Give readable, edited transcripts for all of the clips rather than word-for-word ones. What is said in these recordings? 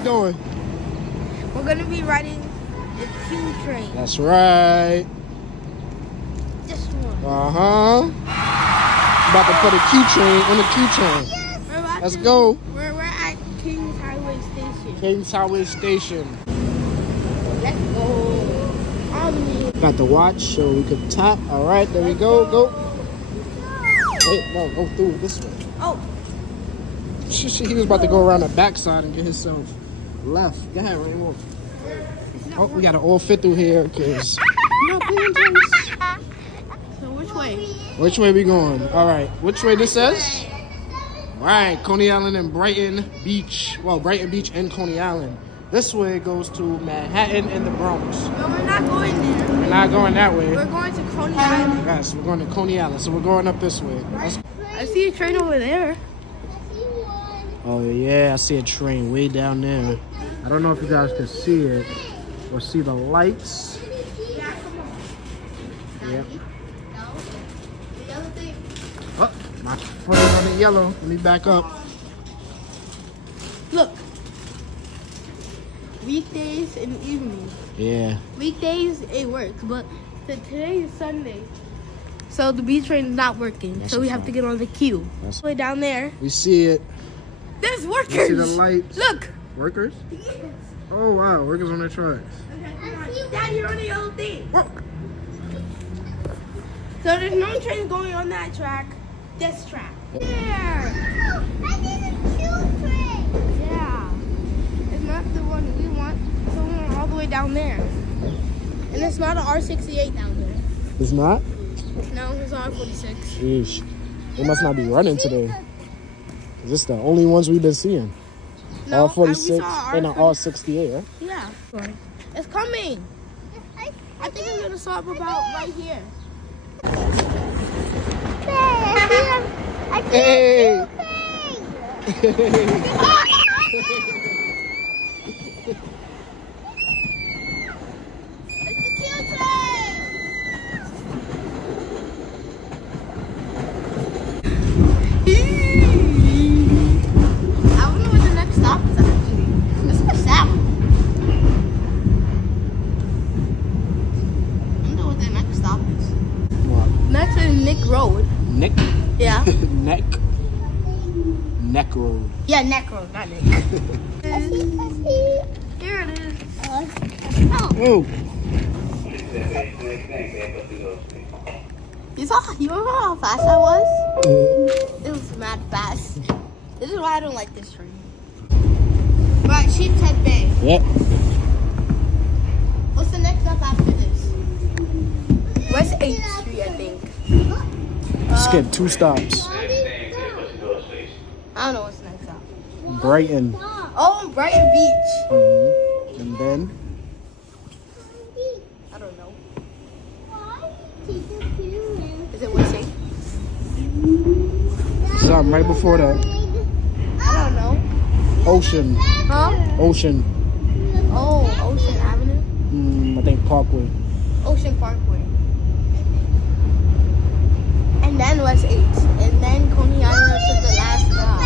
we doing? We're gonna be riding the Q train. That's right. This one. About to put a Q train on the Q train. Yes. Let's go. We're at King's Highway Station. King's Highway Station. Let's go. Got the watch so we could tap. All right, there we go. Go. Wait, no, go through this way. Oh. He was about to go around the backside and get himself left. Go ahead, Rainbow. Oh, we got to all fit through here because. So which way? Which way we going? All right, which way this says? All right, Coney Island and Brighton Beach. Well, Brighton Beach and Coney Island. This way goes to Manhattan and the Bronx. No, we're not going there. We're not going that way. We're going to Coney Island. Yes, we're going to Coney Island, so we're going up this way. I see a train over there. Oh yeah, I see a train way down there. I don't know if you guys can see it or see the lights. Yep. Oh, my foot is on the yellow. Let me back up. Look. Weekdays and evenings. Yeah. Weekdays it works, but today is Sunday, so the B train is not working. That's so we have to get on the queue. That's way down there. We see it. There's workers. You see the lights? Look. Workers? Yes. Oh wow, workers on the tracks. Okay, Dad, you're on the yellow thing. So there's no train going on that track. This track. There. I need a Q train. Yeah. It's not the one we want. So we went all the way down there. And it's not an R68 down there. It's not? No, it's R46. Sheesh. They must not be running today. This the only ones we've been seeing. No, R46 and an R68, right? Yeah. It's coming. I think I'm going to stop about right here. Hey! Road. Neck? Yeah. Neck Road. Yeah, Neck Road, not Neck. Here it is. Oh. You remember how fast I was? It was mad fast. This is why I don't like this train. Right, Sheep's Head Bay. Yep. What's the next stop after this? West 8th Street, I think. Skip 2 stops. I don't know what's the next stop. Brighton. Oh, Brighton Beach. And then? I don't know. Is it West 8th? Something right before that. I don't know. Ocean. Huh? Ocean. Oh, Ocean Avenue? I think Parkway. Ocean Parkway. And then West 8th. And then Coney Island took the last stop.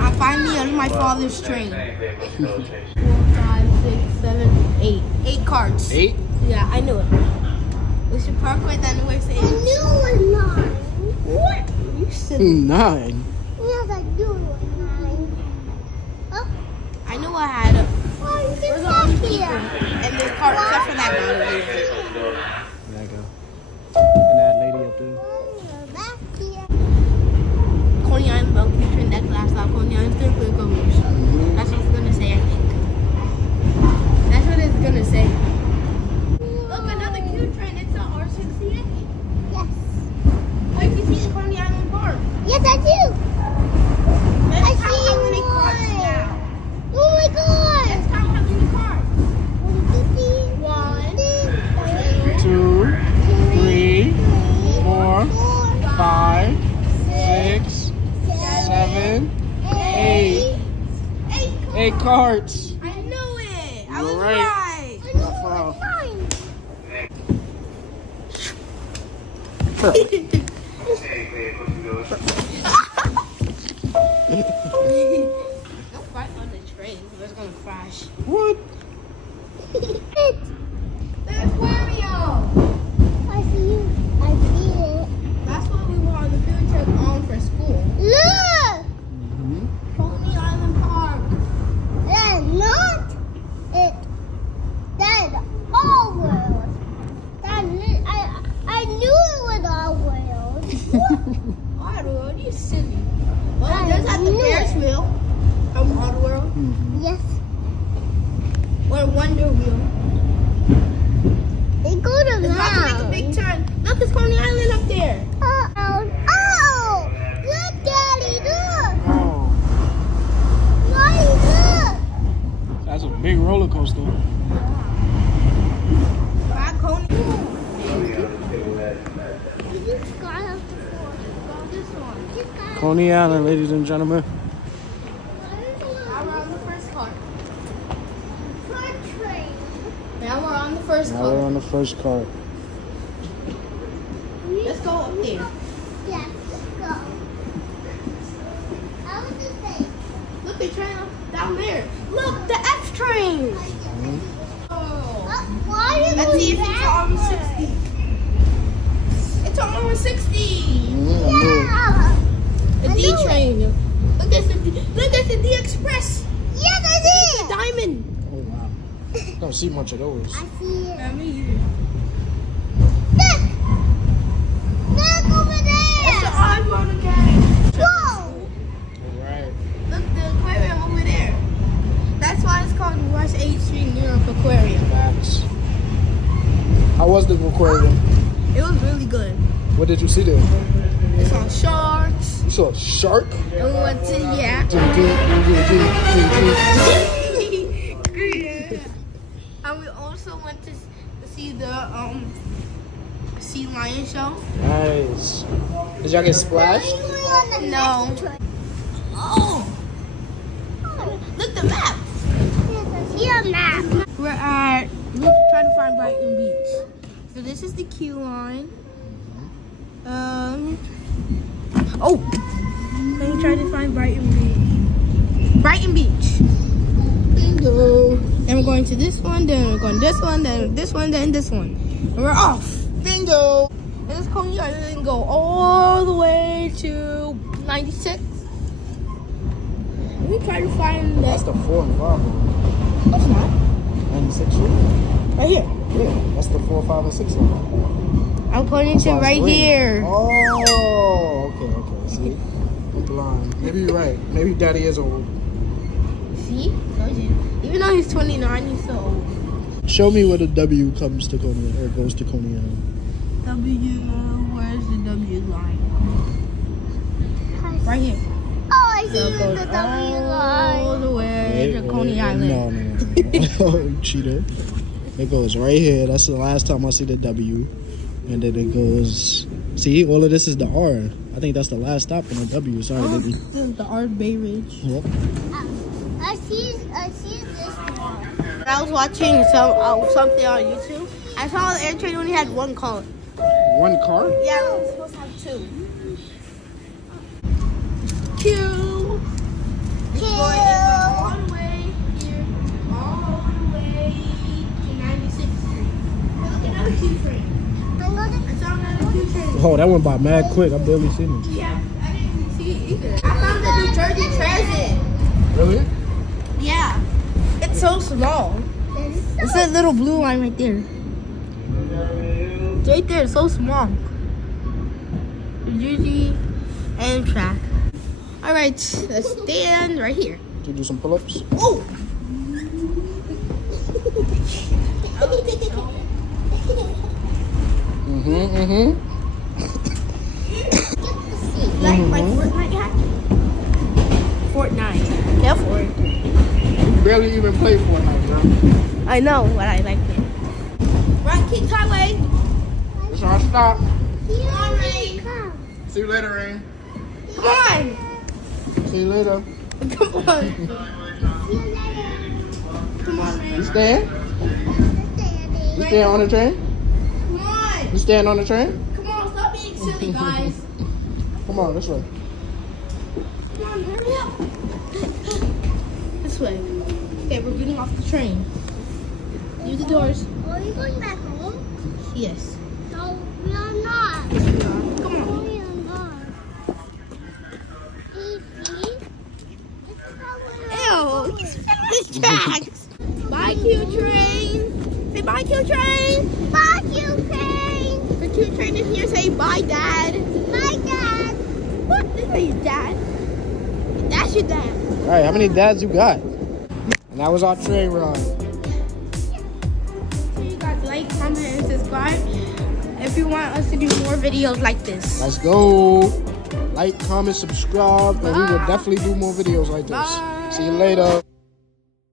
I'm finally on my father's train. 4, 5, 6, 7, 8. 8 carts. 8? Yeah, I knew it. Ocean Parkway, then West 8th. I knew it was 9. What? You said 9. Yes, I knew it was 9. Oh, I knew I had it. where's There's the only back people. here? And this cart, except for that guy. There you go. And that lady up there. Back here. Coney Island, Bell Train, that last stop. Coney Island, third quick overs. That's what it's gonna say, I think. That's what it's gonna say. Look, another Q train. It's a R68. Yes. Oh, you can see the Coney Island Park. Yes, I do. Let's I count see how many carts one. now. Oh my God. Let's count how many carts. 1, 2, 3, 4, 5, 6, 7, 8. 8 carts. I knew it. I You was were right. right. trash. What? The aquarium. I see you. I see it. That's what we were on the field trip on for school. Look! Coney Island Park. That's not it. That's all world. I knew it was all world. Oddworld, you silly. Well, it does have the Ferris wheel from Oddworld. Yes. Or Wonder Wheel. They go to It's about to make a big turn. Look, it's Coney Island up there. Uh-oh. Oh! Look, Daddy, look! Oh, Daddy, look! that's a big roller coaster. Bye, Coney. You just got up the floor. Go this one. Just got up. Coney Island, ladies and gentlemen. Now we're on the first car. First train. Now we're on the first Now we're car. on the first cart. Let's go up there. Yes, go. I was just saying. Look, they're trying down there. Look, the F train. Oh. Why are you Let's see if going it's back? on 60. It's on 60. Yeah. The I D knew it. train. Look, that's the D Express. Yes, I The see it. diamond. Oh wow. Don't see much of those. I see it. Me either. Look. Look over It's the there. Oddworld again. Whoa. Alright. Look, the aquarium over there. That's why it's called West 8th Street New York Aquarium. Facts. How was the aquarium? It was really good. What did you see there? It's on sharks. You saw a shark? And we went to, yeah. And we also went to see the sea lion show. Nice. Did y'all get splashed? No. Oh! Look, the map. Your map. We're at, we're trying to find Brighton Beach. So this is the queue line. Oh! Let me try to find Brighton Beach. Brighton Beach. Bingo. Then we're going to this one, then we're going this one, then this one, then this one. And we're off. Bingo. And this Coney Island go all the way to 96. Let me try to find That's that. the 4 and 5 one. That's not. 96 year? Right here. Yeah, that's the 4, 5, and 6 one. I'm pointing to right here. Oh, okay. See? I'm blind. Maybe you're right. Maybe daddy is old. See? Told you. Even though he's 29, he's so old. Show me where the W comes to Coney or goes to Coney Island. W, where's the W line? Right here. Oh, I see So it goes the W all line. the way to Coney Island. No. Oh, cheater. It goes right here. That's the last time I see the W. And then it goes... See, all of this is the R. I think that's the last stop on the W. Sorry, Oh, baby. this is the Art Bay Ridge. Yep. I see this one. I was watching something on YouTube. I saw the air train only had one car. One car? Yeah, it was supposed to have two. Q. It's going all the way here, all the way to 96th Street. Hey, look, another Q train. I saw another Q train. Oh, that went by mad quick. I barely seen it. Yeah, I didn't see it either. I found the New Jersey Transit. Really? Yeah. It's so small. It's that little blue line right there. It's right there, it's so small. New Jersey Amtrak. Alright, let's stand right here. To do some pull-ups? Oh! Like my Fortnite hat? Fortnite. Yeah, Fortnite. You barely even play Fortnite, bro. I know, but I like it. Right, Kings Highway. That's our stop. Come on, Rain. See you later, Rain. Come on. See you later. Come on. Come on, You Rain. staying? You staying on the train? Come on. You staying on the train? Come on, stop being silly, guys. Come on, this way. Come on, hurry up. This way. Okay, we're getting off the train. Use the doors. Are we going back home? Yes. No, we are not. Yes, we are. Come on. No, we are not. See? This is how we're Ew, he's tracks. Bye, cute train. Say bye, cute train. Bye, cute train. The cute train is here. Say bye, Dad. Bye, Dad. What? This is your dad. That's your dad. All right, how many dads you got? And that was our train ride. So you guys like, comment, and subscribe if you want us to do more videos like this. Let's go. Like, comment, subscribe, and we will definitely do more videos like this. Bye. See you later.